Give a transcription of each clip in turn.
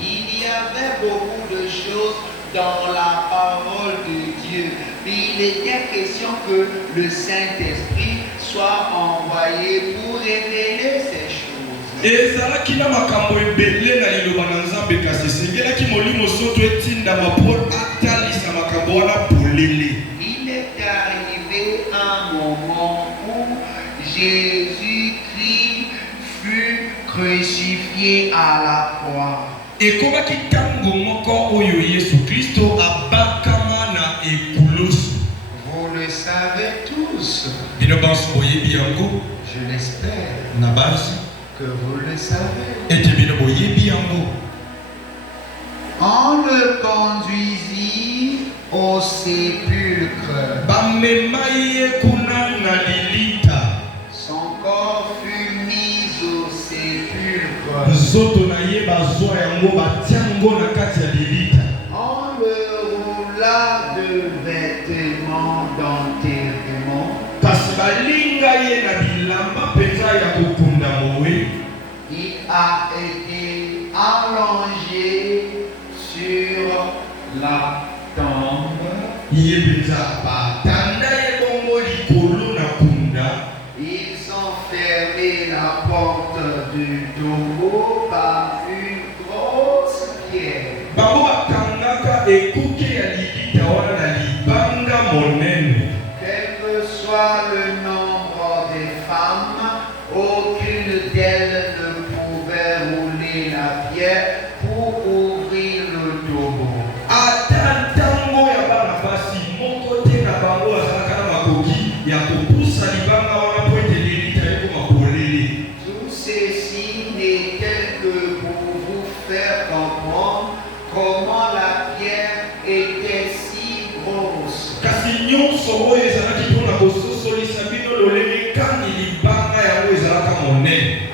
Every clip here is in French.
Il y avait beaucoup de choses dans la parole de Dieu. Mais il était question que le Saint-Esprit soit envoyé pour révéler ces choses. Il est arrivé un moment où Jésus-Christ fut crucifié à la croix. Et comment Vous le savez tous. Je l'espère que vous le savez. On le conduisit au sépulcre. Son corps fut mis au sépulcre. On le roula de vêtements d'enterrement. Il a été allongé sur la tombe. Ils ont fermé la porte du tombeau par une grosse pierre. Quel que soit le nombre des femmes, aucune d'elles ne pouvait rouler la pierre pour ouvrir le tombeau. Tout ceci n'était que pour vous faire comprendre comment la pierre était si grosse.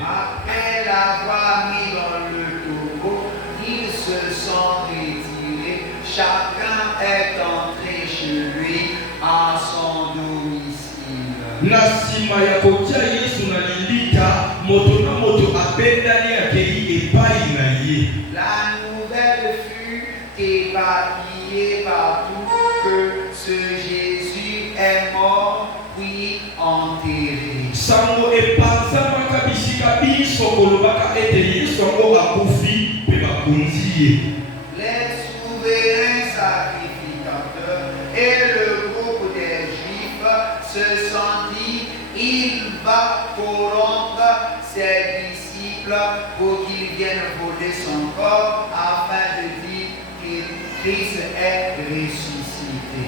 Après l'avoir mis dans le tombeau, ils se sont retirés. Chacun est entré chez lui à son domicile. La nouvelle fut éparpillée partout que ce Jésus est mort puis enterré. Les souverains sacrificateurs et le groupe des Juifs se sont dit, il va corrompre ses disciples pour qu'ils viennent voler son corps afin de dire que Christ est ressuscité.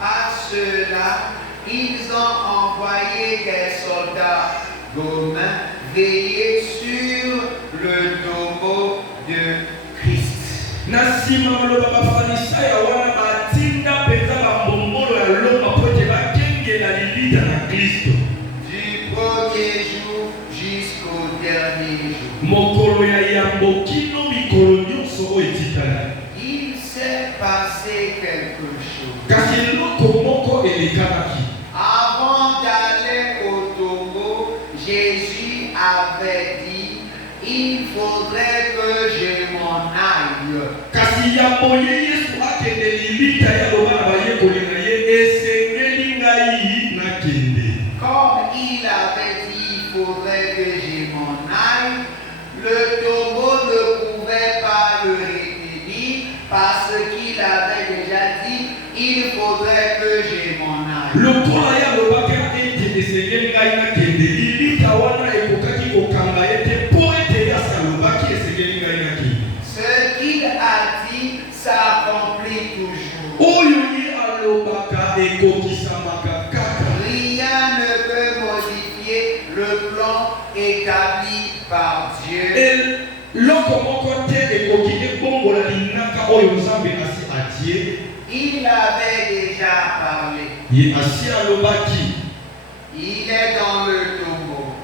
À cela, ils ont envoyé des soldats romains veiller sur le tombeau de Christ. Du premier jour jusqu'au dernier jour. Il s'est passé quelque chose. Avant d'aller au tombeau, Jésus avait dit, il faudrait que je m'en aille. Comme il avait dit, il faudrait que je m'en aille, le tombeau ne pouvait pas le retenir parce qu'il avait déjà dit, il faudrait que je m'en aille. Ce qu'il a dit s'accomplit toujours. Rien ne peut modifier le plan établi par Dieu. Il avait déjà parlé. Il est dans le tombeau.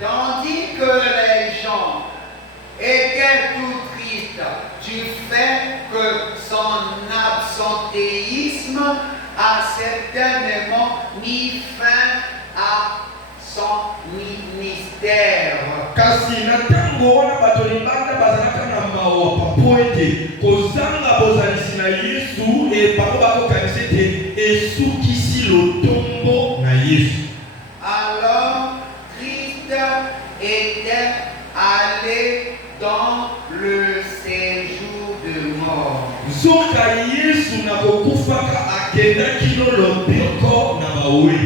Tandis que les gens du fait que son absentéisme a certainement mis fin à son ministère. Kasi na tango wana bato libanda bazalaka na mawa papo ete kozanga bozalisi na Yesu e bango bakokanisa ete esukisi lotombo na Yesu. Alors Christ était allé dans le séjour de mort. Zoka Yesu na kokufaka akendaki no lobiko na mawe.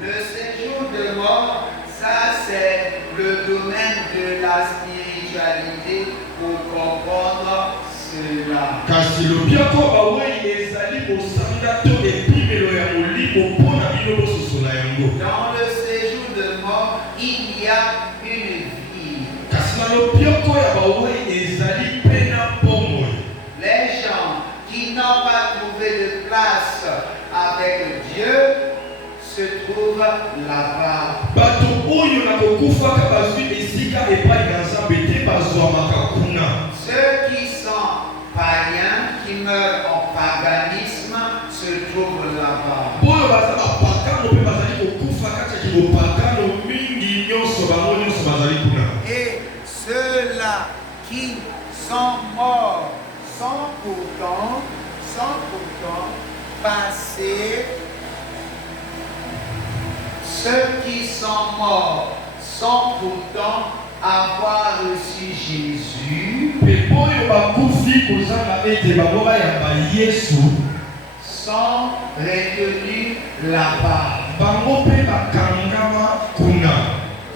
Le séjour de mort, ça c'est le domaine de la spiritualité pour comprendre cela. Kasi lobiako bawe ezali bosanga to epimelo ya molimo mpona bino bososola yango. Dans le séjour de mort, il y a une vie. Kasi na lobiako ya bawe ezali pena pomoi. Les gens qui n'ont pas trouvé de place avec Dieu se trouvent là-bas. Bato oyo na kokufaka bazwi esika epai na Nzambe te bazwamaka kuna. Ceux qui sont païens, qui meurent en paganisme, se trouvent là-bas. Oyo baza bapakano mpe bazali kokufa kati ya bopakano mingi nyonso bango nyonso bazali kuna. Et ceux-là qui sont morts sans pourtant passer. Ceux qui sont morts sans pourtant avoir reçu Jésus sont retenus là-bas.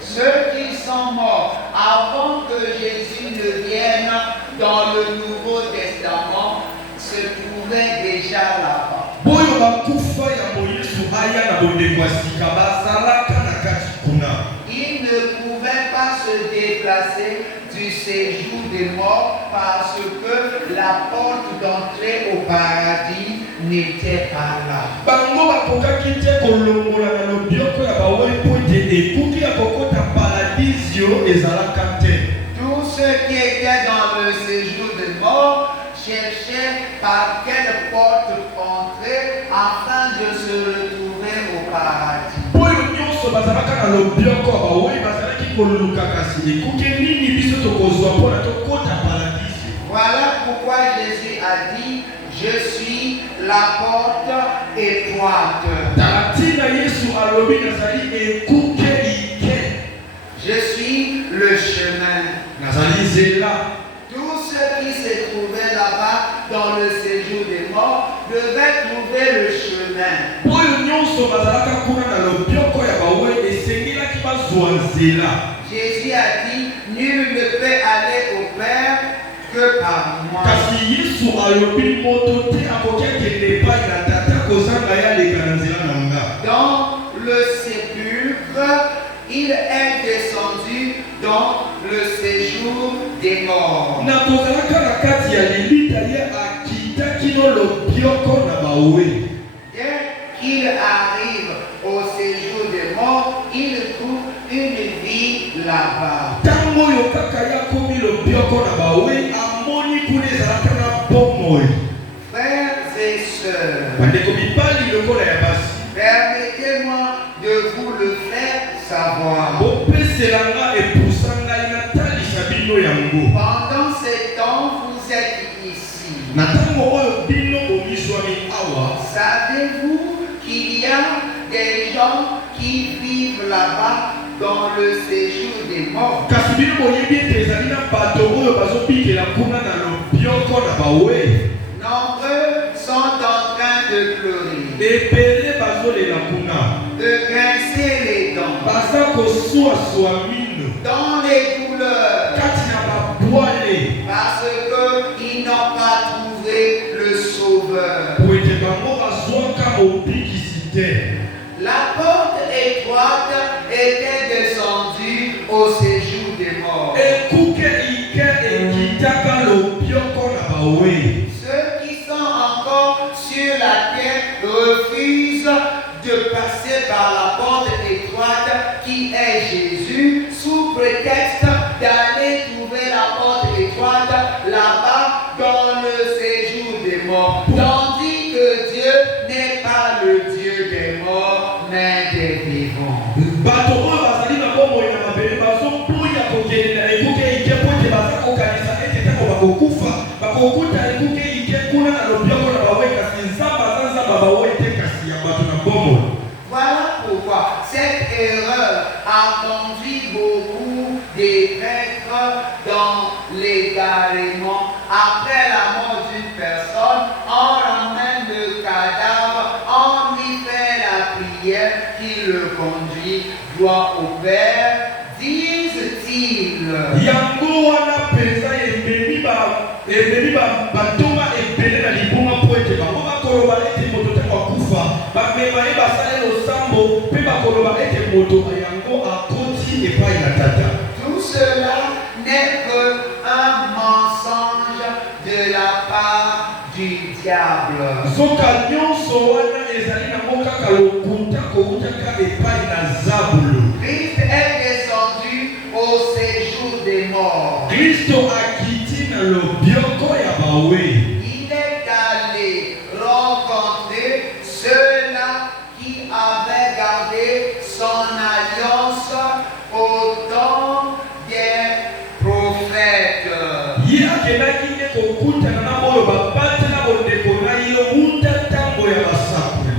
Ceux qui sont morts avant que Jésus ne vienne dans le Nouveau Testament se trouvaient déjà là-bas. Ils ne pouvaient pas se déplacer du séjour des morts parce que la porte d'entrée au paradis n'était pas là. Tous ceux qui étaient dans le séjour des morts cherchaient par quelle porte entrer afin de se retrouver au paradis. Voilà pourquoi Jésus a dit: je suis la porte étroite. Je suis le chemin. Tous ceux qui se trouvaient là-bas dans le séjour des morts devaient trouver le chemin. Jésus a dit: nul ne peut aller au Père que par moi. Dans le sépulcre, il est descendu dans le séjour des morts. Dès qu'il arrive au séjour des morts, il trouve une vie là-bas. Frères et sœurs, permettez-moi de vous le faire savoir. Pendant ces temps, vous êtes ici. Savez-vous qu'il y a des gens qui vivent là-bas dans le séjour des morts? Nombreux sont en train de pleurer, de grincer les dents, dans les douleurs, parce qu'ils n'ont pas trouvé le Sauveur. La porte étroite était descendue au séjour des morts. bakokuta ekuke ike kuna na lobioko na bawe kasi nzamba zanza babawe te kasi ya bato na bombo. Voilà pourquoi cette erreur a conduit beaucoup des prêtres dans l'égarement. Après la mort d'une personne, on ramène le cadavre, on lui fait la prière qui le conduit droit au Père, disent-ils. Yango wana peza ebemi ba batoma ebele na libunga po ete bango bakoloba ete moto te bakufa bamema ye basale losambo mpe bakoloba ete moto yango akoti epai na tata. Tout cela n'est qu'un mensonge de la part du diable. Zoka nyonso wana ezali nango kaka lokuta koutaka epai na zabulu. Christ est descendu au séjour des morts. Kristo akiti na lobioko ya bawe. Il est allé rencontrer ceux-là qui avaient gardé son alliance au temps des prophètes. Ye akendaki nde kokutana na boyo babate na bondeko na ye wuta ntango ya basakoli.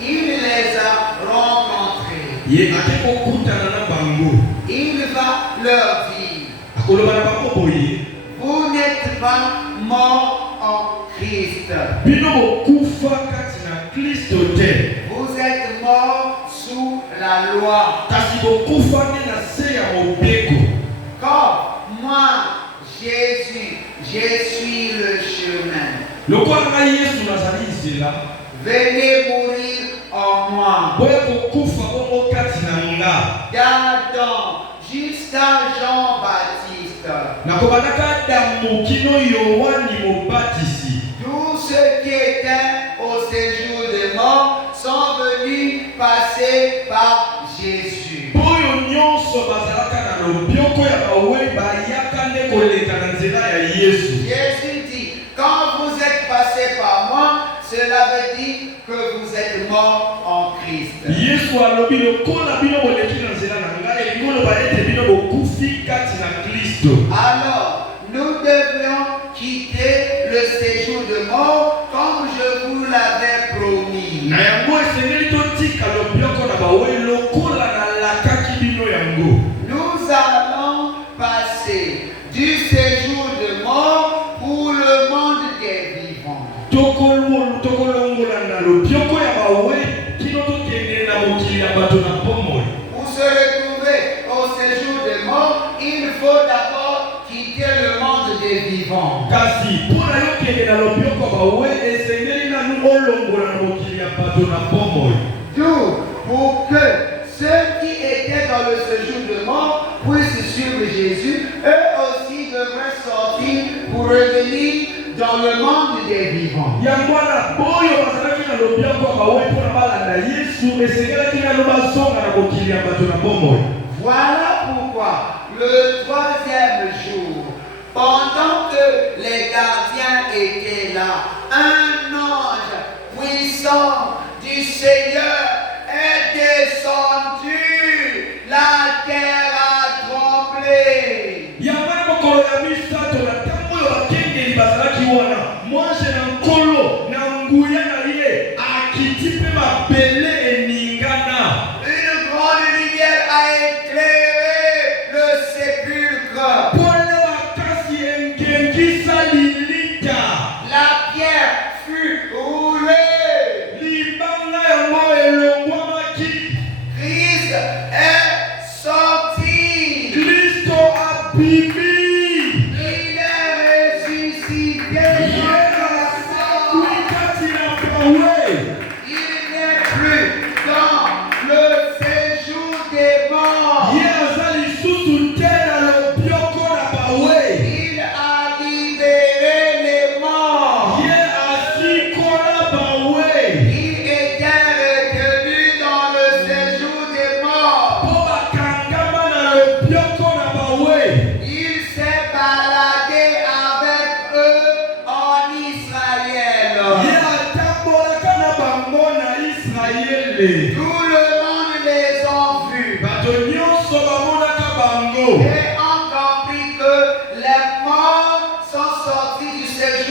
Il les a rencontrés. Ye ake kokutana na bango. Il va leur dire, Akoloba na bango boye. vous n'êtes pas morts en Christ. Bino bokufa kati na Kristo te. Vous êtes morts sous la loi. Kasi bokufa nde na se ya mobeko. Comme moi, Jésus, je suis le chemin. Lokola ngai Yesu nazali nzela. Venez mourir en moi. Boye kokufa bongo kati na nga. D'Adam jusqu'à Jean-Baptiste. Nakobandaka Adamu kino Yohani mobatisi. Tous ceux qui étaient au séjour des morts sont venus passer par Jésus. Boyo nyonso bazalaka na lobioko ya bawe bayaka nde koleka na nzela ya Yesu. Jésus dit, quand vous êtes passés par moi, cela veut dire que vous êtes morts en Christ. Yesu alobi lokola bino boleki na nzela na ngai elingi oloba ete bino bokufi kati na Kristo. Alors, nous devrions quitter le séjour de mort comme je vous l'avais promis. Na yango esengeli totika lobioko na bawe lokola nalakaki bino yango. Nous allons passer du séjour de mort pour le monde des vivants. Tokolongola na lobioko ya bawe kino tokende na mokili ya bato na bomoi. Pour se retrouver au séjour de mort, il faut d'abord quitter le monde des vivants. Kasi mpona yo kende na lobioko bawe esengeli nanu olongola na mokili ya bato na bomoi. D'où, pour que ceux qui étaient dans le séjour de mort puissent suivre Jésus, eux aussi devraient sortir pour revenir dans le monde des vivants. Yangwana boyo bazalaki na lobioko bawe mpona balanda Yesu esengelaki nanu bazonga na mokili ya bato na bomoi. Voilà pourquoi le troisième jour, pendant que les gardiens étaient là, un ange puissant du Seigneur est descendu. La terre a tremblé. Yangwana mokolo ya misato na ntango oyo bakengeli bazalaki wana mwanje na nkolo na nguya na ye akiti mpe mabele eningana. Une grande lumière a éclairé le sépulcre. Pole makasi engengisa lilita. La pierre fut roulée. Libanga yango elongwamaki. Christ est sorti. Kristo abimi. Il est ressuscité. Il n'est plus dans le séjour des morts. Il a libéré les morts. Il était retenu dans le séjour des morts. Il s'est baladé avec eux en Israël. Tout le monde les a vus. Et ont compris que les morts sont sortis du séjour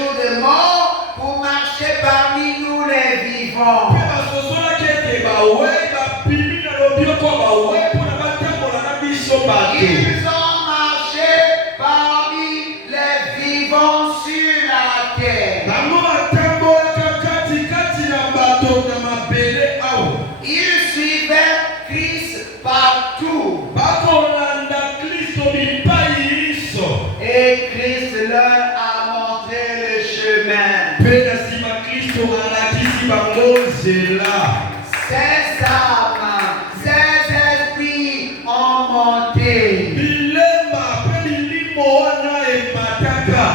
bato. Ils ont marché parmi les vivants sur la terre. Bango batambolaka katikati na bato na mabele awa. Ils suivaient Christ partout. Bakolanda Kristo bipai nyonso. Et Christ leur a montré le chemin. Mpe na nsima Kristo alakisi bango nzela. Ces âmes, ces esprits ont monté. Bilemba mpe milimo wana emataka.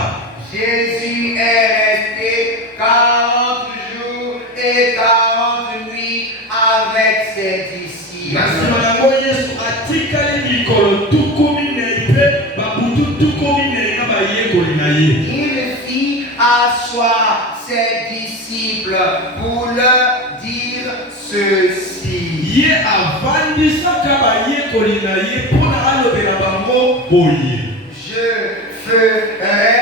Jésus est resté 40 jours et 40 nuits avec ses disciples. Na nsima yango Yesu atikali mikolo tukumi mpe babutu tukumi na bayekoli na ye. Il fit asseoir ses disciples pour leur dire ceci. Ye avandisaka bayekoli na ye mpona alobela bango boye. Je ferai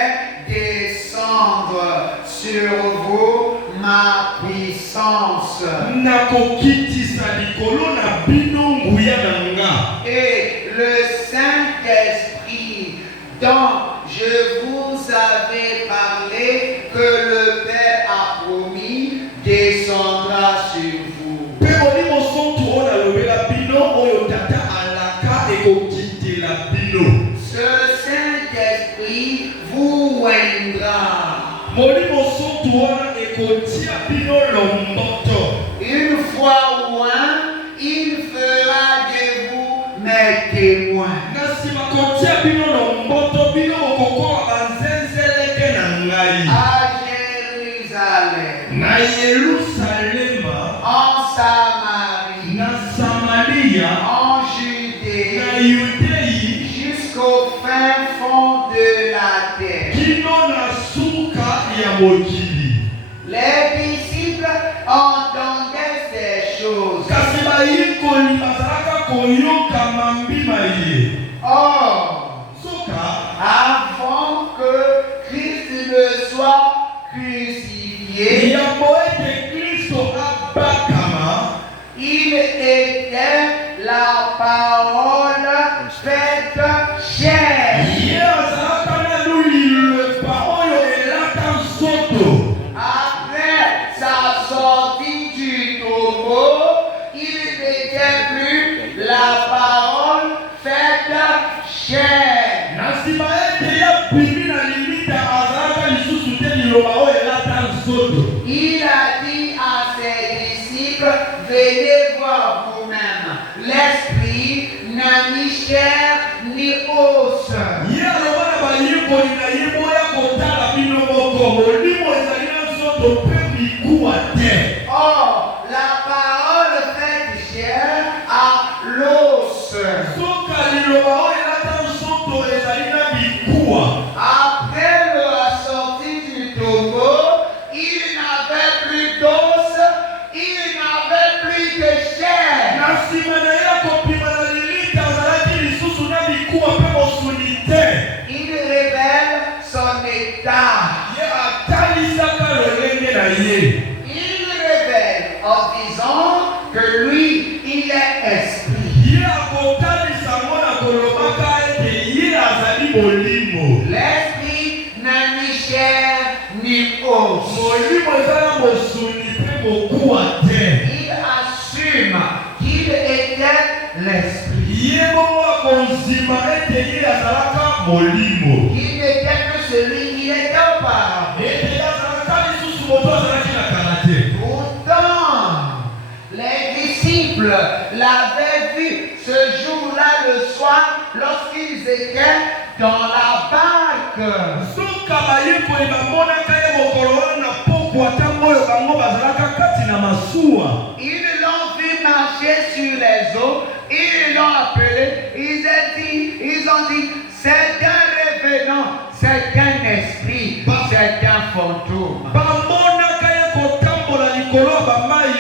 descendre sur vous ma puissance. Nakokitisa likolo na bino nguya na nga. Et le Saint-Esprit dont je vous avais parlé, que le Père a promis, descendra sur vous. Mpe molimo santu oyo nalobela bino oyo tata alaka ekokitela bino. Ce Saint-Esprit vous oindra. Molimo santu wana ekotia bino lomboto. Une fois oint, il fera de vous mes témoins. Na nsima kotia bino lomboto bino okokola banzenzeleke na ngai. À Jérusalem, Na Yerusalema, en Samarie, na Samaria, en na Judée, Yudei, jusqu'au fin fond de la terre. kino na suka ya mokili. Les disciples entendaient ces choses. Kasi bayekoli bazalaka koyoka mambima ye. Or, Soka, avant que Christ ne soit crucifié, yambo ete Kristo abakama, il était la parole faite chair. ye azalaka na luliloba oyo elata nzoto. Après sa sortie du tombeau, il n'était plus la parole faite chair. Na nsima ete ya bimi na limita azalaka lisusu te liloba oyo elata nzoto. Il a dit à ses disciples, venez voir vous-même. L'esprit n'a ni chair ni os. Ye aloba na bayekoli na ye boya kotala bino moko molimo ezali na nzoto mpe mikuwa te. Or, la parole faite chair a l'os. Soka liloba oyo elata nzoto ezali na mikuwa. Après la sortie du tombeau, il n'avait plus d'os, il n'avait plus de chair. Na nsima na ye akopima na lilita azalaki lisusu na mikuwa mpe mosuni te. Il révèle son état. Ye atalisaka lolenge na ye. Il révèle en disant que lui, il est esprit. Ye akotalisa ngo na kolobaka ete ye azali molimo. L'esprit n'a ni chair ni os. Molimo eza na mosuni mpe mokuwa te. Il assume qu'il était l'esprit. Ye bongo akonzima ete ye azalaka molimo. Il n'était que celui qui était auparavant. Ete ye azalaka lisusu moto azalaki na kala te. Pourtant, les disciples l'avaient vu ce jour-là le soir lorsqu'ils étaient dans la barque. Soka bayekoli bamonaka ye mokolo wana na pokwa ntango oyo bango bazalaka kati na masuwa. Ils l'ont vu marcher sur les eaux, ils l'ont appelé, ils ont dit, c'est un revenant, c'est un esprit, c'est un fantôme. Bamonaka ye kotambola likolo ya bamai